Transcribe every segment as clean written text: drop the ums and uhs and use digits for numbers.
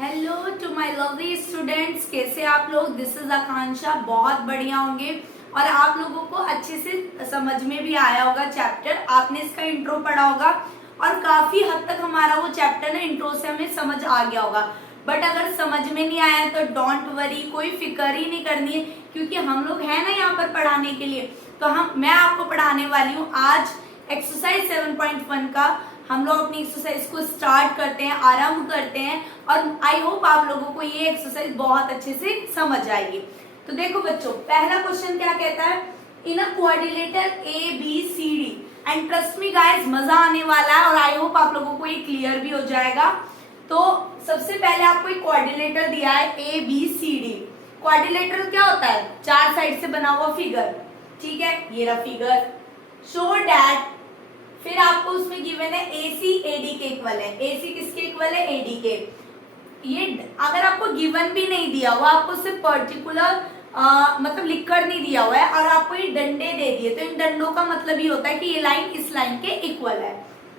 Hello to my lovely students, कैसे आप लोग। This is Akanksha. बहुत बढ़िया होंगे और आप लोगों को अच्छे से समझ में भी आया होगा चैप्टर। आपने इसका इंट्रो पढ़ा होगा और काफी हद तक हमारा वो चैप्टर ना इंट्रो से हमें समझ आ गया होगा। बट अगर समझ में नहीं आया तो डोंट वरी, कोई फिक्र ही नहीं करनी है, क्योंकि हम लोग हैं ना यहाँ पर पढ़ाने के लिए। तो मैं आपको पढ़ाने वाली हूँ आज एक्सरसाइज 7.1 का। हम लोग अपनी एक्सरसाइज को स्टार्ट करते हैं, आरंभ करते हैं और आई होप आप लोगों को ये एक्सरसाइज बहुत अच्छे से समझ आएगी। तो देखो बच्चों, पहला क्वेश्चन क्या कहता है, in a quadrilateral A B C D. And trust me guys, मजा आने वाला है और आई होप आप लोगों को ये क्लियर भी हो जाएगा। तो सबसे पहले आपको एक क्वाड्रिलेटर दिया है A B C D. Quadrilateral क्या होता है, चार साइड से बना हुआ फिगर। ठीक है, ये रहा फिगर। शो डैट, फिर आपको उसमें गिवन है AC AD के इक्वल है। AC किसके इक्वल है, AD के। ये अगर आपको गिवन भी नहीं दिया हुआ, आपको सिर्फ पर्टिकुलर मतलब लिखकर नहीं दिया हुआ है और आपको ये डंडे दे दिए, तो इन डंडों का मतलब ये होता है कि ये लाइन इस लाइन के इक्वल है।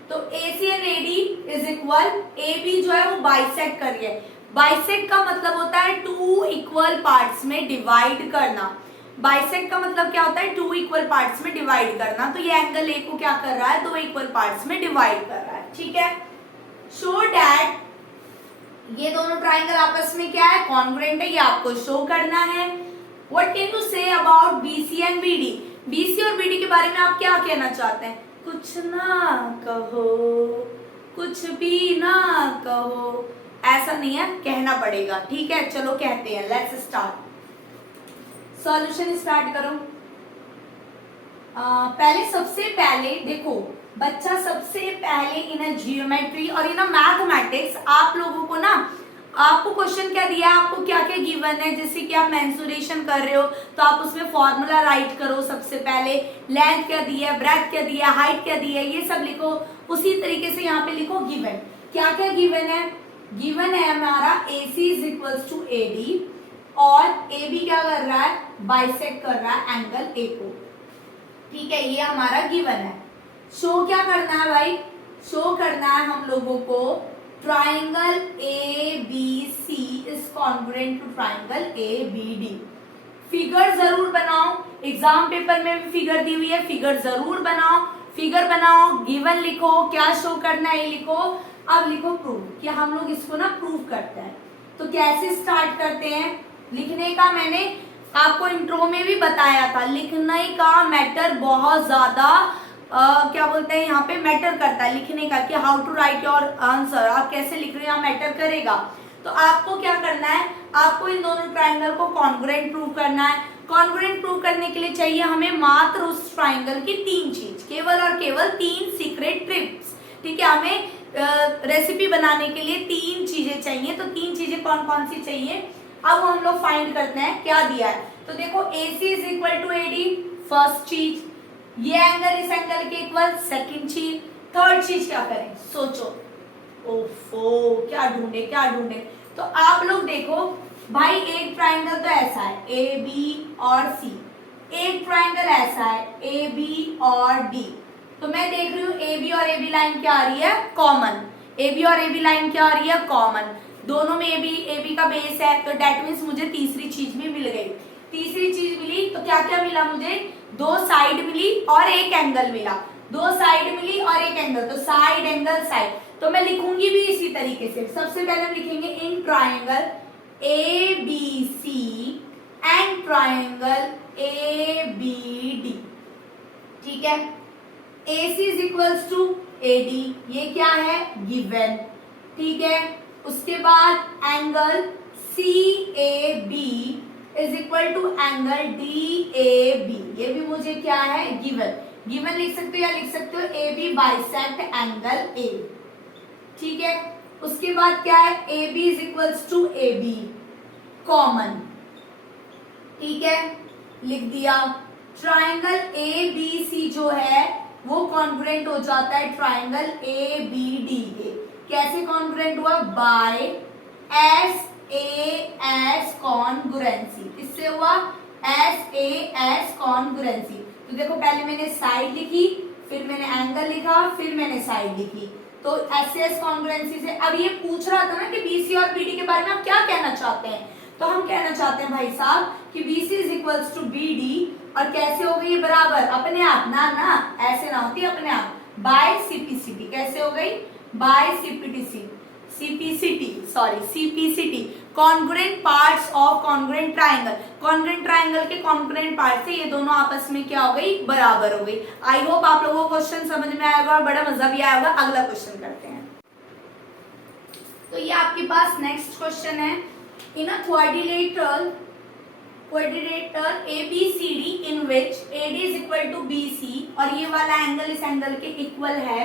तो AC and AD is equal. AB जो है वो बाइसेक्ट कर रही है। बाइसेक्ट का मतलब होता है टू इक्वल पार्ट्स में डिवाइड करना। बाइसेक्ट का मतलब क्या होता है, टू इक्वल पार्ट्स में डिवाइड करना। तो ये एंगल ए को क्या कर रहा है, दो इक्वल पार्ट्स में डिवाइड कर रहा है। ठीक है। शो डैट, ये दोनों ट्राइंगल आपस में क्या है, कॉन्ग्रुएंट है, ये आपको शो करना है। What can you say about BC and BD। BC और BD के बारे में आप क्या कहना चाहते हैं, कुछ ना कहो, कुछ भी ना कहो, ऐसा नहीं है, कहना पड़ेगा। ठीक है, चलो कहते हैं। Let's start. सॉल्यूशन स्टार्ट करो। सबसे पहले देखो बच्चा, सबसे पहले इन जियोमेट्री और इन मैथमेटिक्स आप लोगों को ना, आपको क्वेश्चन क्या दिया है, आपको क्या क्या गिवन है, जैसे कि आप मेंसुरेशन कर रहे हो तो आप उसमें फॉर्मूला राइट करो। सबसे पहले लेंथ क्या दी है, ब्रेथ क्या दी है, हाइट क्या दी है, ये सब लिखो। उसी तरीके से यहाँ पे लिखो गिवन। क्या क्या गिवन है, गिवन है हमारा AC is equals to AD और AB क्या कर रहा है, बाइसेक्ट कर रहा है एंगल A को। ठीक है, ये हमारा गिवन है। शो क्या करना है भाई, शो करना है हम लोगों को triangle ABC is congruent to triangle ABD। Figure जरूर बनाओ, एग्जाम पेपर में भी फिगर दी हुई है, फिगर जरूर बनाओ। फिगर बनाओ, गिवन लिखो, क्या शो करना है ये लिखो। अब लिखो प्रूव, कि हम लोग इसको ना प्रूव करते हैं। तो कैसे स्टार्ट करते हैं लिखने का, मैंने आपको इंट्रो में भी बताया था। लिखने का मैटर बहुत ज्यादा क्या बोलते हैं यहाँ पे मैटर करता है लिखने का, कि how to write your answer, आप कैसे लिख रहे हो यहाँ मैटर करेगा। तो आपको क्या करना है, आपको इन दोनों ट्राइंगल को कॉन्ग्रुएंट प्रूव करना है। कॉन्ग्रुएंट प्रूव करने के लिए चाहिए हमें मात्र उस ट्राइंगल की तीन चीज, केवल और केवल तीन सीक्रेट ट्रिप्स। ठीक है, हमें रेसिपी बनाने के लिए तीन चीजें चाहिए। तो तीन चीजें कौन कौन सी चाहिए, अब हम लोग फाइंड करते हैं क्या दिया है। तो देखो AC is equal to AD, first चीज। ये एंगल इस एंगल के इक्वल, सेकंड चीज। थर्ड चीज क्या करें, सोचो। ओफो, क्या ढूंढे क्या ढूंढे। तो आप लोग देखो भाई, एक ट्राइंगल तो ऐसा है AB और C, एक ट्राइंगल ऐसा है AB और D। तो मैं देख रही हूँ AB और AB लाइन क्या आ रही है, कॉमन। AB और AB लाइन क्या आ रही है, कॉमन। दोनों में AB का बेस है, तो डेट मीन्स मुझे तीसरी चीज भी मिल गई। तीसरी चीज मिली तो क्या क्या मिला मुझे, दो साइड मिली और एक एंगल मिला। दो साइड मिली और एक एंगल, तो साइड एंगल साइड। तो मैं लिखूंगी भी इसी तरीके से। सबसे पहले हम लिखेंगे in triangle ABC and triangle ABD। ठीक है, AC is equals to AD, ये क्या है, गिवन। ठीक है, उसके बाद angle CAB is equal to angle DAB, ये भी मुझे क्या है, गिवन। गिवन लिख सकते हो या लिख सकते हो AB बाइसेक्ट एंगल A। ठीक है, उसके बाद क्या है, AB is equals to AB, common. ठीक है, लिख दिया। ट्राइंगल ABC जो है वो कॉन्ग्रुएंट हो जाता है ट्राइंगल ABD के। कैसे कॉन्ग्रुएंट हुआ, बाय SAS कॉन्ग्रुएंसी। किससे हुआ, SAS कॉन्ग्रुएंसी। तो देखो पहले मैंने साइड लिखी, फिर मैंने एंगल लिखा, फिर मैंने साइड लिखी। तो एस कॉन्ग्रुएंसी से अब ये पूछ रहा था ना कि बीसी और बीडी के बारे में आप क्या कहना चाहते हैं, तो हम कहना चाहते हैं भाई साहब कि BC is equals to BD, और कैसे हो गई बराबर अपने आप, ना ऐसे ना होती अपने आप, बाय सीपीसीटी। कैसे हो गई? By CPCT congruent parts of congruent triangle. Congruent triangle के कॉन्ग्रुएंट पार्ट से ये दोनों आपस में क्या हो गई? बराबर हो गई। आई होप आप लोगों को क्वेश्चन समझ में आएगा और बड़ा मजा भी आएगा। अगला क्वेश्चन करते हैं। तो ये आपके पास नेक्स्ट क्वेश्चन है। In a quadrilateral ABCD in which AD is equal to BC, और ये वाला एंगल इस एंगल के इक्वल है,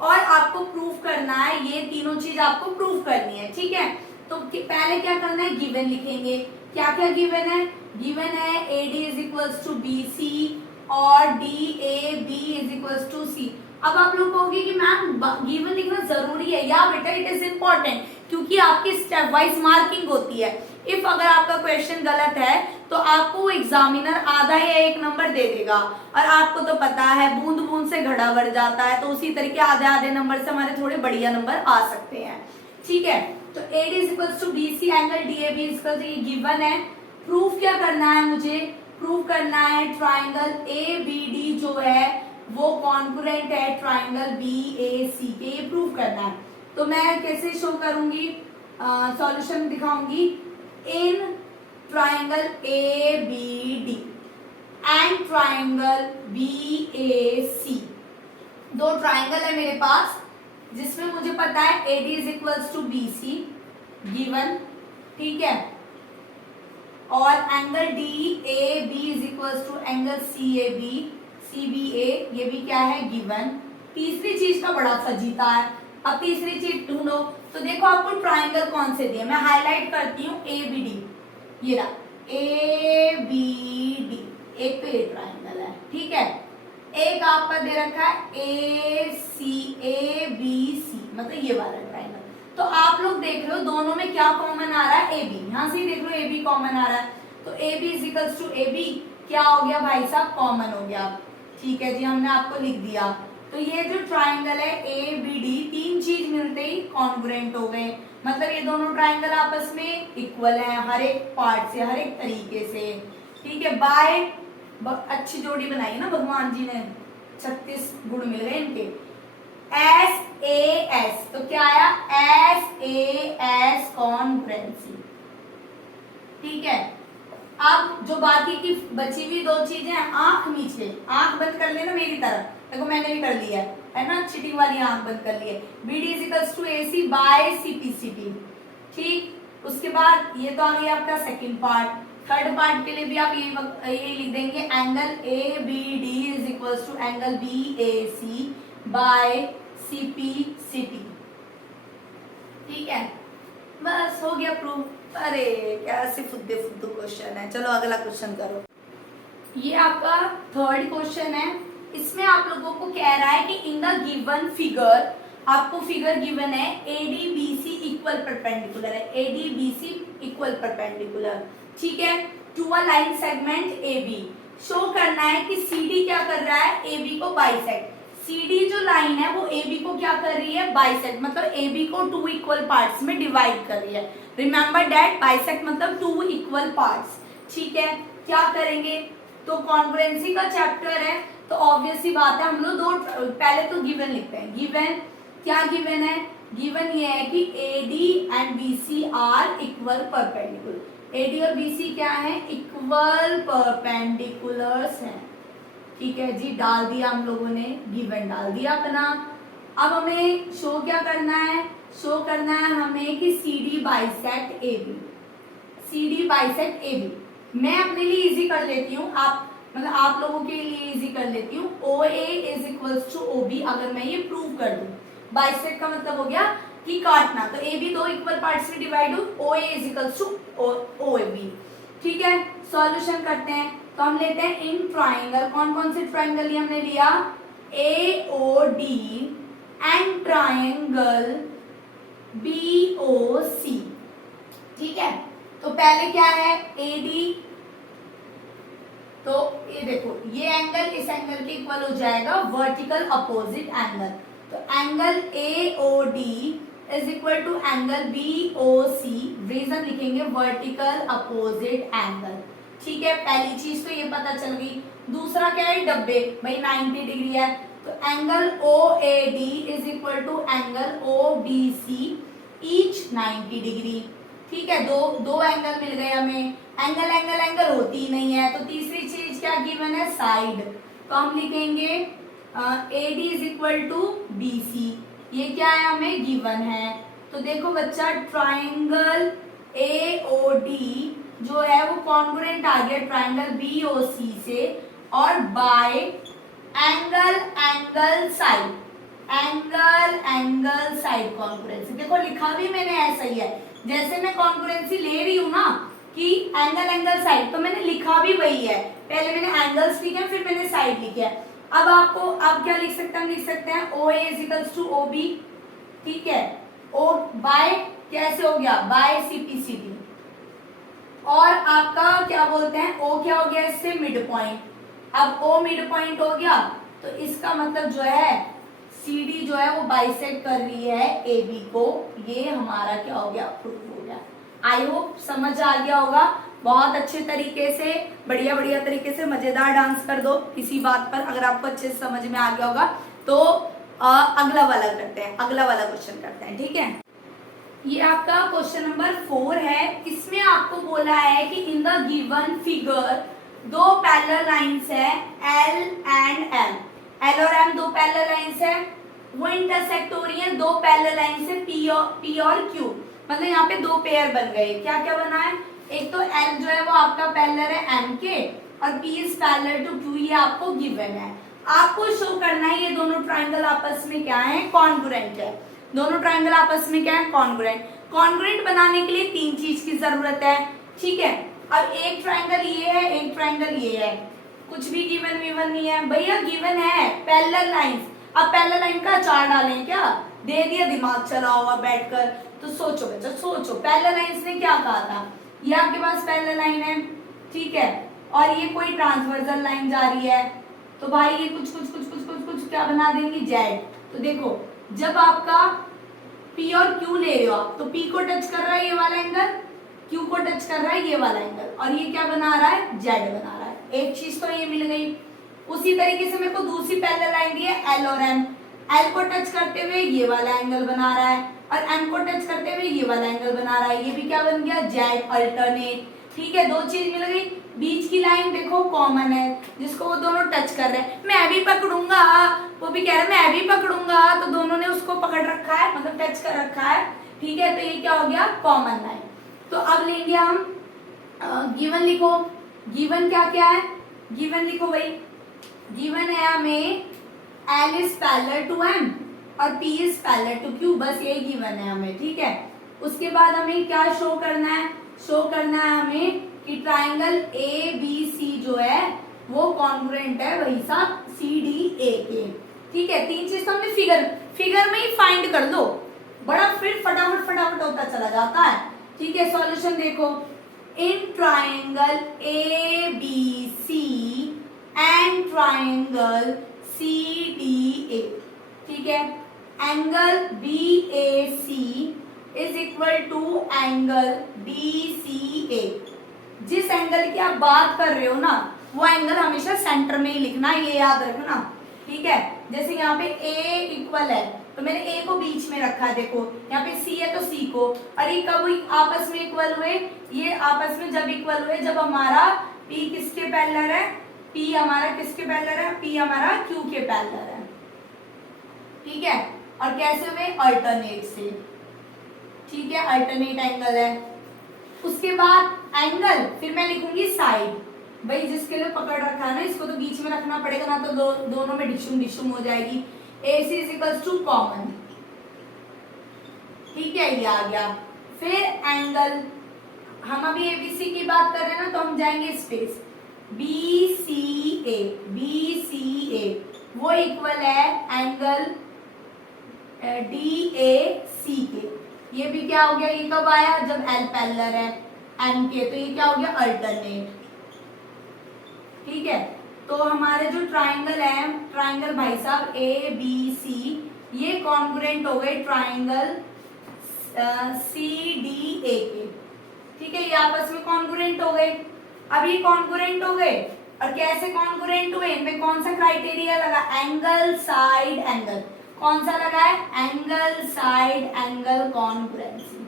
और आपको प्रूफ करना है, ये तीनों चीज आपको प्रूफ करनी है, ठीक है। तो पहले क्या करना है? गिवन लिखेंगे। क्या क्या गिवन है? गिवन है AD is equals to BC और DAB is equals to C। अब आप लोग कहोगे कि मैम गिवन लिखना जरूरी है, या बेटा इट इज इम्पोर्टेंट, क्योंकि आपकी स्टेप वाइज मार्किंग होती है। इफ अगर आपका क्वेश्चन गलत है तो आपको एग्जामिनर आधा या 1 नंबर दे देगा, और आपको तो पता है बूंद बूंद से घड़ा भर जाता है, तो उसी तरीके आधे नंबर से हमारे थोड़े बढ़िया नंबर आ सकते हैं, ठीक है। तो AD is equals to BC angle DAB is equals to, ये गिवन है। प्रूफ क्या करना है मुझे? प्रूफ करना है ट्राइंगल ABD जो है वो कॉन्ग्रुएंट है ट्राइंगल BAC के, ये प्रूफ करना है। तो मैं कैसे शो करूंगी? सॉल्यूशन दिखाऊंगी। In triangle ABD and triangle BAC, दो ट्राइंगल है मेरे पास जिसमें मुझे पता है AD is equals to BC given, ठीक है, और angle DAB is equals to angle CBA ये भी क्या है? गिवन। तीसरी चीज का बड़ा फजीता है। अब तीसरी चीज ढूंढो। तो देखो आपको ट्राइंगल कौन से दिए, मैं हाईलाइट करती हूँ ABD, ये रहा ABD, एक तो ये ट्राइंगल है, ठीक है। एक आपका दे रखा है ABC, मतलब ये वाला ट्राइंगल। तो आप लोग देख लो दोनों में क्या कॉमन आ रहा है? AB। यहाँ से देख लो AB कॉमन आ रहा है, तो AB is equals to AB क्या हो गया भाई साहब? कॉमन हो गया, ठीक है जी, हमने आपको लिख दिया। तो ये जो ट्राइंगल है ABD, तीन चीज मिलते ही कॉन्ग्रुएंट हो गए, मतलब ये दोनों ट्राइंगल आपस में इक्वल हैं हर एक पार्ट से, हर एक तरीके से, ठीक है। बाय अच्छी जोड़ी बनाई है ना भगवान जी ने, 36 गुण मिल गए इनके। SAS, तो क्या आया? SAS कॉन्ग्रुएंसी, ठीक है। अब जो बाकी की बची हुई दो चीजें हैं, आंख नीचे, आंख बंद कर लेना मेरी तरफ, देखो मैंने भी कर लिया है ना, चीटिंग वाली आंख बंद कर ली है। BD is equals to AC by CPCT, ठीक। उसके बाद ये तो आ गया आपका सेकंड पार्ट। थर्ड पार्ट के लिए भी आप ये लिख देंगे angle ABD is equals to angle BAC by CPCT, ठीक है। बस हो गया प्रूफ। अरे कैसे फुद्दे फुद्दू क्वेश्चन है। चलो अगला क्वेश्चन करो। ये आपका थर्ड क्वेश्चन है। इसमें आप लोगों को कह रहा है कि इन द गिवन फिगर, आपको फिगर गिवन है ADBC इक्वल परपेंडिकुलर है, ADBC इक्वल परपेंडिकुलर, ठीक है, to a line segment AB। Show करना है कि CD क्या कर रहा है? AB को बाइसेक्ट। CD जो लाइन है वो AB को क्या कर रही है? बाइसेक्ट, मतलब AB को 2 इक्वल पार्ट्स में डिवाइड कर रही है। रिमेंबर दैट बाइसेक्ट मतलब 2 इक्वल पार्ट्स, ठीक है। क्या करेंगे? तो कॉन्ग्रुएंसी का चैप्टर है, तो ऑब्वियस सी बात है हम लोग दो, पहले तो गिवन लिखते हैं। गिवन क्या गिवन है? गिवन ये है कि AD and BC are equal perpendicular. AD और BC क्या है? इक्वल परपेंडिकुलर्स हैं, ठीक है जी। डाल दिया हम लोगों ने, गिवन डाल दिया अपना। अब हमें शो क्या करना है? शो करना है हमें कि CD bisect AB, CD bisect AB। मैं अपने लिए इजी कर लेती हूँ, आप मतलब आप लोगों के लिए इजी कर लेती हूँ। OA is equals to OB, अगर मैं ये प्रूव कर दूं। बाइसेक्ट का मतलब हो गया कि काटना, तो AB 2 इक्वल पार्ट्स में डिवाइड हो, OA is equals to OB, ठीक है। सॉल्यूशन करते हैं, तो हम लेते हैं इन ट्राइंगल। कौन कौन से ट्राइंगल ये हमने लिया? AOD एंड ट्राइंगल BOC, ठीक है। तो पहले क्या है? AD, तो ये देखो ये एंगल इस एंगल के इक्वल हो जाएगा, वर्टिकल अपोजिट एंगल। तो angle AOD is equal to angle BOC, reason लिखेंगे वर्टिकल अपोजिट एंगल। ठीक है, पहली चीज तो ये पता चल गई। दूसरा क्या है, डब्बे भाई 90 डिग्री है, तो angle OAD is equal to angle OBC each 90 degree. ठीक है, दो एंगल मिल गए हमें। एंगल एंगल एंगल होती ही नहीं है, तो तीसरी चीज क्या गिवन है, साइड। तो हम लिखेंगे AD is equal to BC, ये क्या है हमें गिवन है। तो देखो बच्चा, ट्राइंगल AOD जो है वो कॉन्ग्रुएंट आ गया ट्राइंगल BOC से, और bye angle angle side, angle angle side congruency. देखो लिखा भी मैंने ऐसा ही है, जैसे मैं कॉन्ग्रुएंसी ले रही हूं ना कि एंगल एंगल साइड, तो मैंने लिखा भी वही है। पहले मैंने एंगल्स लिखे, फिर मैंने साइड लिखे है। अब आपको अब क्या लिख सकते हैं, हम लिख सकते हैं OA is equals to OB। ठीक है, O बाय कैसे हो गया, बाय CPCD, और आपका क्या बोलते हैं, O क्या हो गया इससे, मिड पॉइंट। अब O मिड पॉइंट हो गया, तो इसका मतलब जो है CD जो है वो बाइसेक्ट कर रही है AB को, ये हमारा क्या हो गया, प्रूफ हो गया। आई होप समझ आ गया होगा। बहुत अच्छे तरीके से, बढ़िया बढ़िया तरीके से मजेदार डांस कर दो किसी बात पर, अगर आपको अच्छे से समझ में आ गया होगा तो अगला वाला करते हैं, अगला वाला क्वेश्चन करते हैं। ठीक है, ये आपका क्वेश्चन नंबर 4 है। इसमें आपको बोला है कि इन द गिवन फिगर दो पैरेलल लाइंस है L एंड M, L और M दो पैरेलल लाइंस है, वो इंटरसेक्ट हो रही है दो पैरेलल लाइंस है P और Q। मतलब यहाँ पे दो पेयर बन गए। क्या क्या बना है, एक तो L जो है वो आपका पैरेलल है M के, और P is parallel to Q, ये आपको गिवन है। आपको शो करना है ये दोनों ट्राइंगल आपस में क्या है, कॉन्ग्रुएंट है। दोनों ट्राइंगल आपस में क्या है, कॉन्ग्रुएंट। कॉन्ग्रुएंट बनाने के लिए तीन चीज की जरूरत है। ठीक है, अब एक ट्राइंगल ये है, एक ट्राइंगल ये है, कुछ भी गिवन विवन नहीं है भैया, गिवन है पैरेलल लाइंस। अब पैरेलल लाइन का चार डालें क्या, दे दिया, दिमाग चला हुआ बैठकर। तो सोचो बच्चा, सोचो, पैरेलल लाइंस ने क्या कहा था, ये आपके पास पैरेलल लाइन है, ठीक है, और ये कोई ट्रांसवर्सल लाइन जा रही है, तो भाई ये कुछ कुछ कुछ कुछ कुछ कुछ क्या बना देंगे, जेड। तो देखो जब आपका P और Q ले रहे हो आप, तो P को टच कर रहा है ये वाला एंगल, Q को टच कर रहा है ये वाला एंगल, और ये क्या बना रहा है, जेड बना रहा है। एक चीज तो ये मिल गई। उसी तरीके से मेरे को दूसरी पैरेलल लाइन दी है L और M, L को टच करते हुए ये वाला एंगल बना रहा है, और M को टच करते हुए ये वाला एंगल बना रहा है, ये भी क्या बन गया, जेड अल्टरनेट। ठीक है, दो चीज मिल गई। बीच की लाइन देखो कॉमन है, जिसको वो दोनों टच कर रहे हैं, मैं भी पकड़ूंगा, वो भी कह रहा है मैं भी पकड़ूंगा, तो दोनों ने उसको पकड़ रखा है, मतलब टच कर रखा है। ठीक है, तो ये क्या हो गया, कॉमन लाइन। तो अब लेंगे हम गिवन, लिखो गिवन क्या क्या है, गिवन लिखो भाई। गिवन है हमें L is parallel to M और P is parallel to Q, बस ये गिवन है हमें। ठीक है, उसके बाद हमें क्या शो करना है, शो करना है हमें कि ट्राइंगल ABC जो है वो कॉन्ग्रुएंट है वही सा CDA के। ठीक है, तीन चीज तो हमने फिगर में ही फाइंड कर लो, बड़ा फिर फटाफट फटाफट होता चला जाता है। ठीक है, सॉल्यूशन देखो, in triangle ABC and triangle CDA, ठीक है, angle BAC is equal to angle DCA। जिस एंगल की आप बात कर रहे हो ना, वो एंगल हमेशा सेंटर में ही लिखना, ये याद रखना। ठीक है, जैसे यहाँ पे A इक्वल है, तो मैंने A को बीच में रखा, देखो यहाँ पे C है तो C को, और ये कब आपस में इक्वल हुए, ये आपस में जब इक्वल हुए जब हमारा P किसके पैरेलल है, P हमारा किसके पैरेलल है, P हमारा Q के पैरेलल है। ठीक है, और कैसे हुए, अल्टरनेट से। ठीक है, अल्टरनेट एंगल है। उसके बाद एंगल, फिर मैं लिखूंगी साइड, भाई जिसके लिए पकड़ रखा है ना, इसको तो बीच में रखना पड़ेगा ना, तो दोनों में डिशुम डिशुम हो जाएगी। AC is equals to common. ठीक है, ये आ गया। फिर एंगल, हम अभी ABC की बात कर रहे हैं ना, तो हम जाएंगे स्पेस BCA, BCA वो इक्वल है एंगल DAC के। ये भी क्या हो गया, ये कब आया, जब L पैरेलल है M के, तो ये क्या हो गया, अल्टरनेट। ठीक है, तो हमारे जो ट्राइंगल है, ट्राइंगल भाई साहब ABC, ये कॉन्ग्रुएंट हो गए ट्राइंगल CDA के, ठीक है, ये आपस में कॉन्ग्रुएंट हो गए। अब ये कॉन्ग्रुएंट हो गए, और कैसे कॉन्ग्रुएंट हुए, इनमें कौन सा क्राइटेरिया लगा, एंगल साइड एंगल, कौन सा लगा है, angle side angle congruency.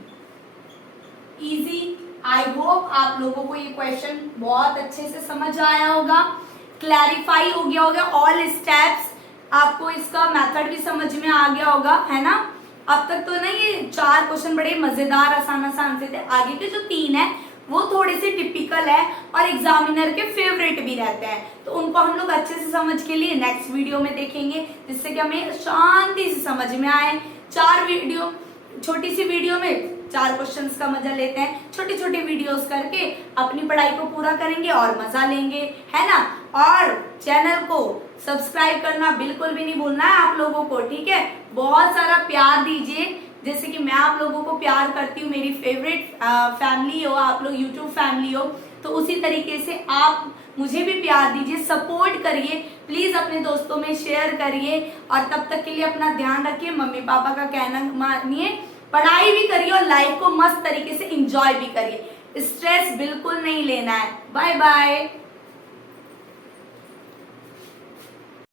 Easy. I hope आप लोगों को ये क्वेश्चन बहुत अच्छे से समझ आया होगा, क्लैरिफाई हो गया होगा, ऑल स्टेप्स, आपको इसका मेथड भी समझ में आ गया होगा, है ना। अब तक तो ना ये 4 क्वेश्चन बड़े मजेदार आसान आसान से थे, आगे के जो 3 है वो थोड़े से टिपिकल है और एग्जामिनर के फेवरेट भी रहते हैं, तो उनको हम लोग अच्छे से समझ के लिए नेक्स्ट वीडियो में देखेंगे, जिससे कि हमें शांति से समझ में आए। 4 वीडियो, छोटी सी वीडियो में 4 क्वेश्चंस का मजा लेते हैं, छोटी छोटी वीडियोस करके अपनी पढ़ाई को पूरा करेंगे और मजा लेंगे, है ना। और चैनल को सब्सक्राइब करना बिल्कुल भी नहीं भूलना है आप लोगों को, ठीक है। बहुत सारा प्यार दीजिए, जैसे कि मैं आप लोगों को प्यार करती हूँ, मेरी फेवरेट फैमिली हो आप लोग, यूट्यूब फैमिली हो, तो उसी तरीके से आप मुझे भी प्यार दीजिए, सपोर्ट करिए प्लीज, अपने दोस्तों में शेयर करिए, और तब तक के लिए अपना ध्यान रखिए, मम्मी पापा का कहना मानिए, पढ़ाई भी करिए और लाइफ को मस्त तरीके से एंजॉय भी करिए, स्ट्रेस बिल्कुल नहीं लेना है। Bye bye.